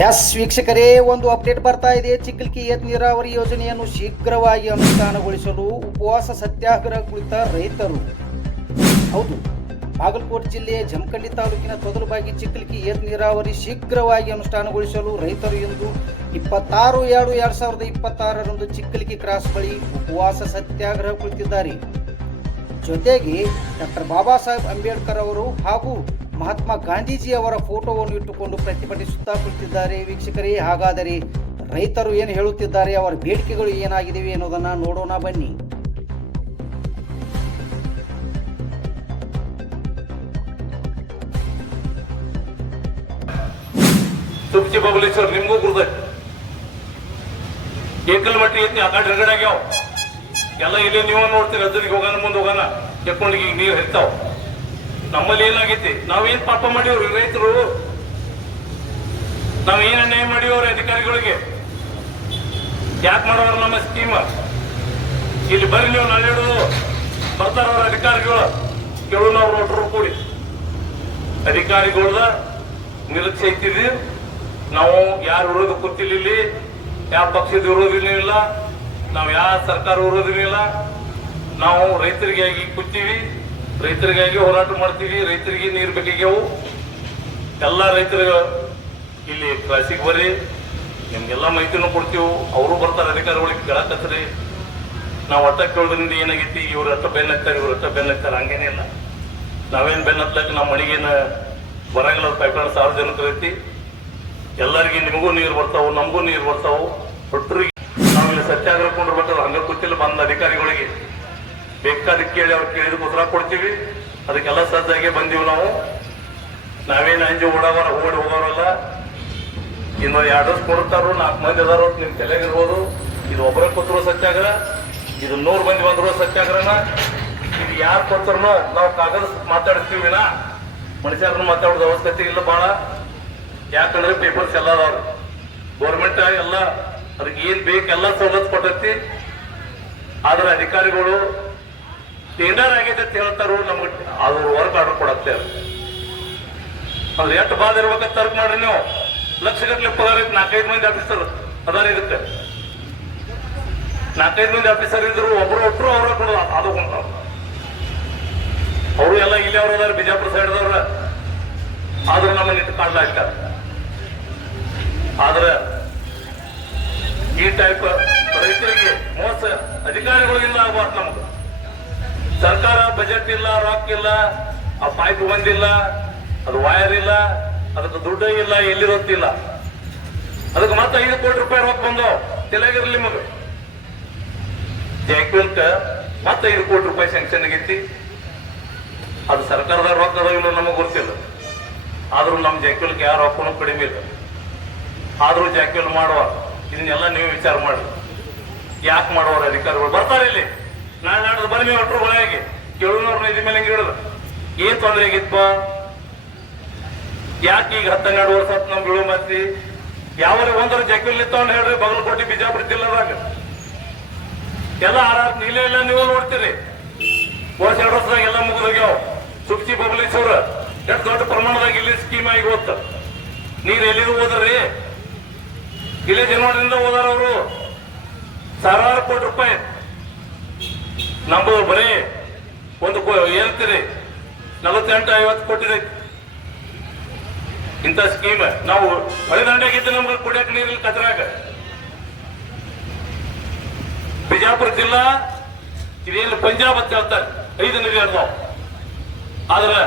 S ವೀಕ್ಷಕರೇ, ಒಂದು update ಬರ್ತಾ ಇದೆ. ಚಿಕ್ಕಲ್ಕಿ ಏತ ನೀರಾವರಿ ಯೋಜನೆಯನ್ನು ಶೀಘ್ರವಾಗಿ ಅನುಷ್ಠಾನಗೊಳಿಸಲು ಉಪವಾಸ ಸತ್ಯಾಗ್ರಹ ಕುಳಿತ ರೈತರು. ಹೌದು, ಬಾಗಲಕೋಟೆ ಜಿಲ್ಲೆಯ ಜಮಖಂಡಿ ತಾಲೂಕಿನ ತೊದಲಬಾಗಿ ಚಿಕ್ಕಲ್ಕಿ ಏತ ನೀರಾವರಿ ಶೀಘ್ರವಾಗಿ ಅನುಷ್ಠಾನಗೊಳಿಸಲು ರೈತರು ಇಂದು 26/2/2026 ಚಿಕ್ಕಲ್ಕಿ ಕ್ರಾಸ್ ಬಳಿ ಉಪವಾಸ ಸತ್ಯಾಗ್ರಹ ಕುಳಿತಿದ್ದಾರೆ. ಜೊತೆಗೆ ಡಾಕ್ಟರ್ ಬಾಬಾ ಸಾಹೇಬ್ ಅಂಬೇಡ್ಕರ್ ಅವರು ಹಾಗೂ ಮಹಾತ್ಮ ಗಾಂಧೀಜಿ ಅವರ ಫೋಟೋವನ್ನು ಇಟ್ಟುಕೊಂಡು ಪ್ರತಿಭಟಿಸುತ್ತಾ ಕುಳಿತಿದ್ದಾರೆ. ವೀಕ್ಷಕರೇ, ಹಾಗಾದರೆ ರೈತರು ಏನು ಹೇಳುತ್ತಿದ್ದಾರೆ, ಅವರ ಬೇಡಿಕೆಗಳು ಏನಾಗಿವೆ ಎನ್ನುವುದನ್ನು ನೋಡೋಣ ಬನ್ನಿ. ತುಪ್ಚಿ ಬಬಲೇಶ್ವರ ನಿಮಗೂ ಗುರುದ ಏಕಲ್ ಮಟ್ಟಿ ಐತಿ ಆ ಕಡೆ ರಗಡಾಗ್ಯಾವ ಎಲ್ಲ ಇಲ್ಲಿ ನೀವು ನೋಡ್ತೀರಿ. ಅದ್ರಿಗೆ ಹೋಗೋಣ ಮುಂದೆ ಹೋಗೋಣ ಎಕ್ಕೊಂಡಿಗೆ ಈಗ ನೀರು ಹರಿತಾವ. ನಮ್ಮಲ್ಲಿ ಏನಾಗೈತಿ, ನಾವೇನ್ ಪಾಪ ಮಾಡಿವ್ರಿ ರೈತರು, ನಾವೇನ್ ಅನ್ಯಾಯ ಮಾಡಿವ್ರಿ ಅಧಿಕಾರಿಗಳಿಗೆ? ಯಾಕೆ ಮಾಡೋರು ನಮ್ಮ ಸ್ಕೀಮ್? ಇಲ್ಲಿ ಬರ್ರಿ ನೀವು ನಾಳೆಡುದು ಬರ್ತಾರ ಅವ್ರ ಅಧಿಕಾರಿಗಳು, ಕೇಳೋಣ ಅವ್ರು ಒಟ್ಟರು ಕೂಡಿ. ಅಧಿಕಾರಿಗಳದ ನಿರೀಕ್ಷೆ ಐತಿದ್ವಿ ನಾವು. ಯಾರು ವಿರೋಧ ಕೂತಿಲ್ಲ ಇಲ್ಲಿ, ಯಾವ ಪಕ್ಷದ ವಿರೋಧಿನೂ ಇಲ್ಲ, ನಾವು ಯಾವ ಸರ್ಕಾರ ವಿರೋಧಿನೂ ಇಲ್ಲ. ನಾವು ರೈತರಿಗಾಗಿ ಕೂತೀವಿ, ರೈತರಿಗಾಗಿ ಹೋರಾಟ ಮಾಡ್ತೀವಿ. ರೈತರಿಗೆ ನೀರು ಬೇಕಾಗ್ಯಾವು. ಎಲ್ಲ ರೈತರು ಇಲ್ಲಿ ಕ್ಲಾಸಿಗೆ ಬರ್ರಿ, ನಿಮ್ಗೆಲ್ಲ ಮಾಹಿತಿನೂ ಕೊಡ್ತೀವಿ. ಅವರು ಬರ್ತಾರೆ ಅಧಿಕಾರಿಗಳಿಗೆ ಕೇಳಕತ್ರಿ. ನಾವು ಒಟ್ಟ ಕೇಳೋದ್ರಿಂದ ಏನಾಗೈತಿ, ಇವ್ರ ಹತ್ತ ಬೆನ್ನ ಹತ್ತಾರೆ, ಇವ್ರ ಹತ್ತ ಬೆನ್ನ ಹತ್ತಾರೆ, ಹಂಗೇನೇ ಇಲ್ಲ. ನಾವೇನು ಬೆನ್ನ ಹತ್ಲಕ್ಕ ನಮ್ಮ ಮನೆಗೇನ ಬರಂಗಿಲ್ಲ. ಪೈಪ್ಲೈನ್ ಸಾರ್ವಜನಿಕರು ಐತಿ, ಎಲ್ಲರಿಗೆ ನಿಮಗೂ ನೀರು ಬರ್ತಾವು, ನಮಗೂ ನೀರು ಬರ್ತಾವು. ಒಟ್ಟರಿಗೆ ನಾವಿಲ್ಲಿ ಸತ್ಯಾಗ್ರಹ ಕೊಂಡಿರ್ಬೇಕಾದ್ರೆ ಹಂಗ ಗೊತ್ತಿಲ್ಲ ಬಂದ ಅಧಿಕಾರಿಗಳಿಗೆ ಬೇಕಾದಕ್ಕೆ ಕೇಳಿ ಅವ್ರು ಕೇಳಿದಕ್ಕೆ ಉತ್ತರ ಕೊಡ್ತೀವಿ. ಅದಕ್ಕೆಲ್ಲ ಸಜ್ಜಾಗೆ ಬಂದೀವಿ ನಾವು. ನಾವೇನು ಅಂಜಿ ಓಡಿ ಹೋಗೋರಲ್ಲ. ಇನ್ನು 2 ವರ್ಷ ಕೊಡ್ತಾರೋ, 4 ಮಂದಿ ಅದಾರೋ ನಿಮ್ ತಲೆಗಿರ್ಬೋದು. ಇದು ಒಬ್ಬರ ಕೊತ್ತಿರೋ ಸತ್ಯಾಗ್ರಹ, ಇದು 100 ಮಂದಿ ಬಂದಿರೋ ಸತ್ಯಾಗ್ರಹನ. ಇದು ಯಾರು ಕೊಡ್ತಾರನೋ ನಾವು ಕಾಗದ ಮಾತಾಡ್ತೀವಿ ನಾ, ಮನುಷ್ಯರನ್ನು ಮಾತಾಡೋದು ಅವಶ್ಯಕತೆ ಇಲ್ಲ ಭಾಳ. ಯಾಕಂದ್ರೆ ಪೇಪರ್ಸ್ ಎಲ್ಲ ಅದಾವ್ರಿ. ಗೌರ್ಮೆಂಟ್ ಎಲ್ಲ ಅದಕ್ಕೆ ಏನ್ ಬೇಕೆಲ್ಲ ಸವಲತ್ತು ಕೊಟ್ಟೈತಿ. ಆದ್ರೆ ಅಧಿಕಾರಿಗಳು ಟೆಂಡರ್ ಆಗೈತೆ ಅಂತ ಹೇಳ್ತಾರೋ, ನಮ್ಗೆ ಅವ್ರ ವರ್ಕ್ ಆರ್ಡರ್ ಕೊಡತ್ತೆ. ಅದ್ರ ಎಷ್ಟು ಬಾದ್ ಇರ್ಬೇಕಂತ ತರ್ಕ ಮಾಡ್ರಿ ನೀವು. ಲಕ್ಷಗಟ್ಟಲೆ ಪಗಾರ ಐತಿ. 4-5 ಮಂದಿ ಆಫೀಸರ್ ಅದಾರ. ಇದಕ್ಕೆ 4-5 ಮಂದಿ ಆಫೀಸರ್ ಇದ್ರು ಒಬ್ರು ಅವ್ರ ಕೊಡೋದು ಅದು ಕೊಂಡ್ರು. ಅವರು ಎಲ್ಲ ಇಲ್ಲಿ ಅವ್ರು ಅದಾರ, ಬಿಜಾಪುರ ಸೈಡ್ದವ್ರ. ಆದ್ರೂ ನಮ್ಮನ್ನ ಇಟ್ಟು ಕಾಡ್ಲಾಗ್ತಾರ. ಆದ್ರೆ ಈ ಟೈಪ್ ರೈತರಿಗೆ ಮೋಸ ಅಧಿಕಾರಿಗಳಿಂದ ಆಗಬಾರ್ದು. ನಮ್ಗೆ ಸರ್ಕಾರ ಬಜೆಟ್ ಇಲ್ಲ, ರಾಕ್ ಇಲ್ಲ, ಆ ಪೈಪ್ ಬಂದಿಲ್ಲ, ಅದು ವೈರ್ ಇಲ್ಲ, ಅದಕ್ಕೆ ದುಡ್ಡು ಇಲ್ಲ, ಎಲ್ಲಿರೋತ್ತಿಲ್ಲ. ಅದಕ್ಕೆ ಮತ್ತೆ 5 ಕೋಟಿ ರೂಪಾಯಿ ರೊಕ್ಕ ಬಂದವು. ತಲೆಗಿರ್ಲಿ ನಿಮಗೆ. ಜಾಕ್ವೆಲ್ಕ ಮತ್ತೆ 5 ಕೋಟಿ ರೂಪಾಯಿ ಸ್ಯಾಂಕ್ಷನ್ ಆಗೈತಿ. ಅದು ಸರ್ಕಾರದ ರೊಕ್ಕ ಅದಾವಿಲ್ಲ ನಮಗೆ ಗೊತ್ತಿಲ್ಲ. ಆದ್ರೂ ನಮ್ಮ ಜಾಕ್ವೆಲ್ಗೆ ಯಾವ ರೊಕ್ಕನೂ ಕಡಿಮೆ ಇಲ್ಲ. ಆದ್ರೂ ಜಾಕ್ವೆಲ್ ಮಾಡುವ ಇದನ್ನೆಲ್ಲ ನೀವು ವಿಚಾರ ಮಾಡಿ. ಯಾಕೆ ಮಾಡುವವ್ರ ಅಧಿಕಾರಿಗಳು ಬರ್ತಾರೆ ಇಲ್ಲಿ ನಾಳೆ ನಾಡ್ದು ಬರೀ ನೀವು ಒಟ್ಟರು ಒಳಗೆ ಕೇಳೋನವ್ರನ್ನ ಇದ ಮೇಲೆ ಹೆಂಗೆ ಹಿಡಿದು ಏನ್ ತೊಂದರೆ ಆಗಿತ್ಪ? ಯಾಕೆ ಈಗ 10-12 ವರ್ಷ ನಮ್ ಬಿಳು ಮತ್ತಿ ಯಾವಾಗ ಒಂದರ ಜಾಕ್ವೆಲ್ ಇತ್ತವನ್ನ ಹೇಳ್ರಿ. ಬಾಗಲಕೋಟೆ ಬಿಜಾಪುರ ಜಿಲ್ಲೆದಾಗ ಎಲ್ಲ ನೀಲೇ ಎಲ್ಲ ನೀವು ನೋಡ್ತೀರಿ. ವರ್ಷ 2 ವರ್ಷದಾಗ ಎಲ್ಲ ಮುಗಿದೋಗ್ಯಾವ. ತುಪ್ಚಿ ಬಬಲೇಶ್ವರ ಎಷ್ಟು ದೊಡ್ಡ ಪ್ರಮಾಣದಾಗ ಇಲ್ಲಿ ಸ್ಕೀಮ್ ಆಗಿ ಹೋತ. ನೀರು ಎಲ್ಲಿದು ಹೋದ್ರಿ? ಇಲ್ಲೇ ಜನವಾಡದಿಂದ ಹೋದಾರ ಅವರು. 1,000 ಕೋಟಿ ರೂಪಾಯಿ ನಮ್ಮದು ಬರೀ ಒಂದು ಏನಂತೀರಿ 48-50 ಕೋಟಿ ಇಂಥ ಸ್ಕೀಮ್. ನಾವು ಹೊಳೆದಂಡೆಗಿದ್ದು ನಮ್ಗೆ ಕುಡಿಯಕ್ಕೆ ನೀರಿಲ್ಲ ಕಚರಾಗ. ಬಿಜಾಪುರ ಜಿಲ್ಲಾ ಇದೇನು ಪಂಜಾಬ್ ಅಂತ ಹೇಳ್ತಾರೆ, 5 ನದಿ ಅರ್ಧ. ಆದ್ರೆ